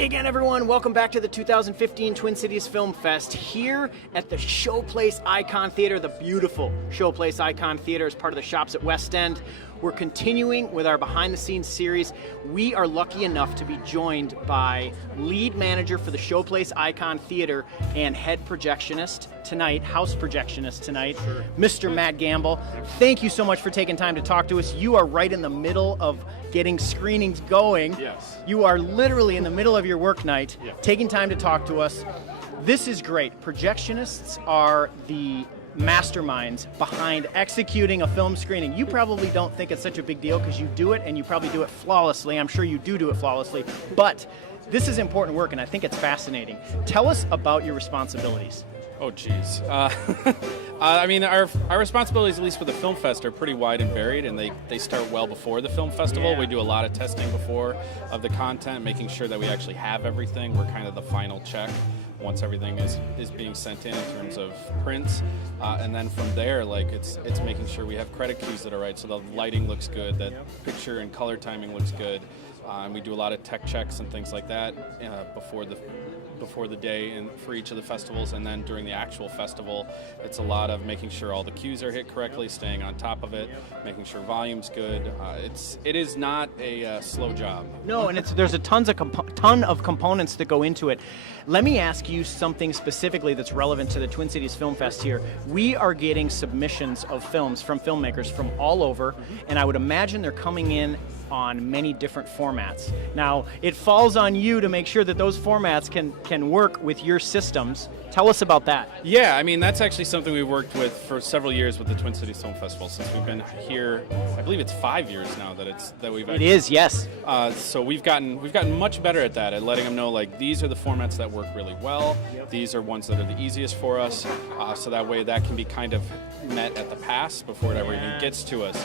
Hey again, everyone. Welcome back to the 2015 Twin Cities Film Fest here at the Showplace Icon Theater, the beautiful Showplace Icon Theater as part of the Shops at West End. We're continuing with our behind-the-scenes series. We are lucky enough to be joined by lead manager for the Showplace Icon Theater and head projectionist tonight, house projectionist tonight, Mr. Matt Gamble. Thank you so much for taking time to talk to us. You are right in the middle of getting screenings going. Yes. You are literally in the middle of your work night, taking time to talk to us. This is great. Projectionists are the masterminds behind executing a film screening. You probably don't think it's such a big deal because you do it and you probably do it flawlessly. I'm sure you do it flawlessly, but this is important work and I think it's fascinating. Tell us about your responsibilities. Oh, geez. I mean, our responsibilities, at least for the Film Fest, are pretty wide and varied, and they start well before the Film Festival. We do a lot of testing before of the content, making sure that we actually have everything. We're kind of the final check once everything is being sent in terms of prints. And then from there, like it's making sure we have credit cues that are right, so the lighting looks good, that picture and color timing looks good. And we do a lot of tech checks and things like that before the day and for each of the festivals, and then during the actual festival it's a lot of making sure all the cues are hit correctly, staying on top of it, making sure volume's good. It is not a slow job. No, and there's a ton of components that go into it. Let me ask you something specifically that's relevant to the Twin Cities Film Fest here. We are getting submissions of films from filmmakers from all over, and I would imagine they're coming in on many different formats. Now, it falls on you to make sure that those formats can work with your systems. Tell us about that. Yeah, I mean, that's actually something we've worked with for several years with the Twin Cities Film Festival since we've been here. I believe it's 5 years now that we've. It is, yes. So we've gotten much better at that, at letting them know like these are the formats that work really well. These are ones that are the easiest for us. So that way that can be kind of met at the pass before it ever even gets to us.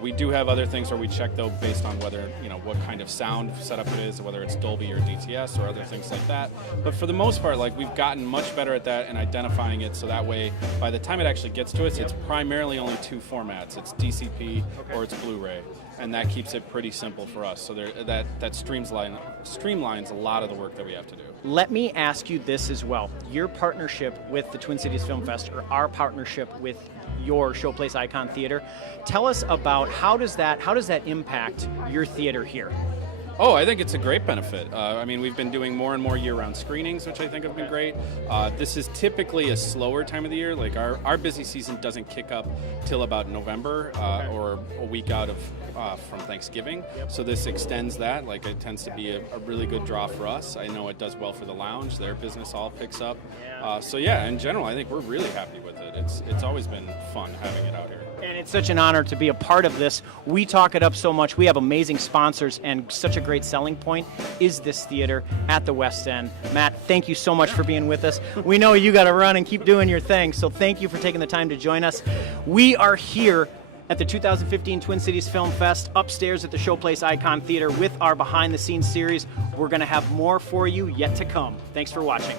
We do have other things where we check though based on whether, what kind of sound setup it is, whether it's Dolby or DTS or other things like that. But for the most part, like we've gotten much better at that and identifying it, so that way by the time it actually gets to us, it's primarily only two formats. It's DCP or it's Blu-ray, and that keeps it pretty simple for us. So that streamlines a lot of the work that we have to do. Let me ask you this as well. Your partnership with the Twin Cities Film Fest, or our partnership with your Showplace Icon Theater, tell us about how does that impact your theater here? Oh, I think it's a great benefit. I mean, we've been doing more and more year-round screenings, which I think have been great. This is typically a slower time of the year. Like our busy season doesn't kick up till about November or a week out of from Thanksgiving. So this extends that. Like it tends to be a really good draw for us. I know it does well for the lounge. Their business all picks up. So yeah, in general, I think we're really happy with it. It's always been fun having it out here. And it's such an honor to be a part of this. We talk it up so much. We have amazing sponsors, and such a great selling point is this theater at the West End. Matt, thank you so much for being with us. We know you got to run and keep doing your thing, so thank you for taking the time to join us. We are here at the 2015 Twin Cities Film Fest upstairs at the Showplace Icon Theater with our behind the scenes series. We're going to have more for you yet to come. Thanks for watching.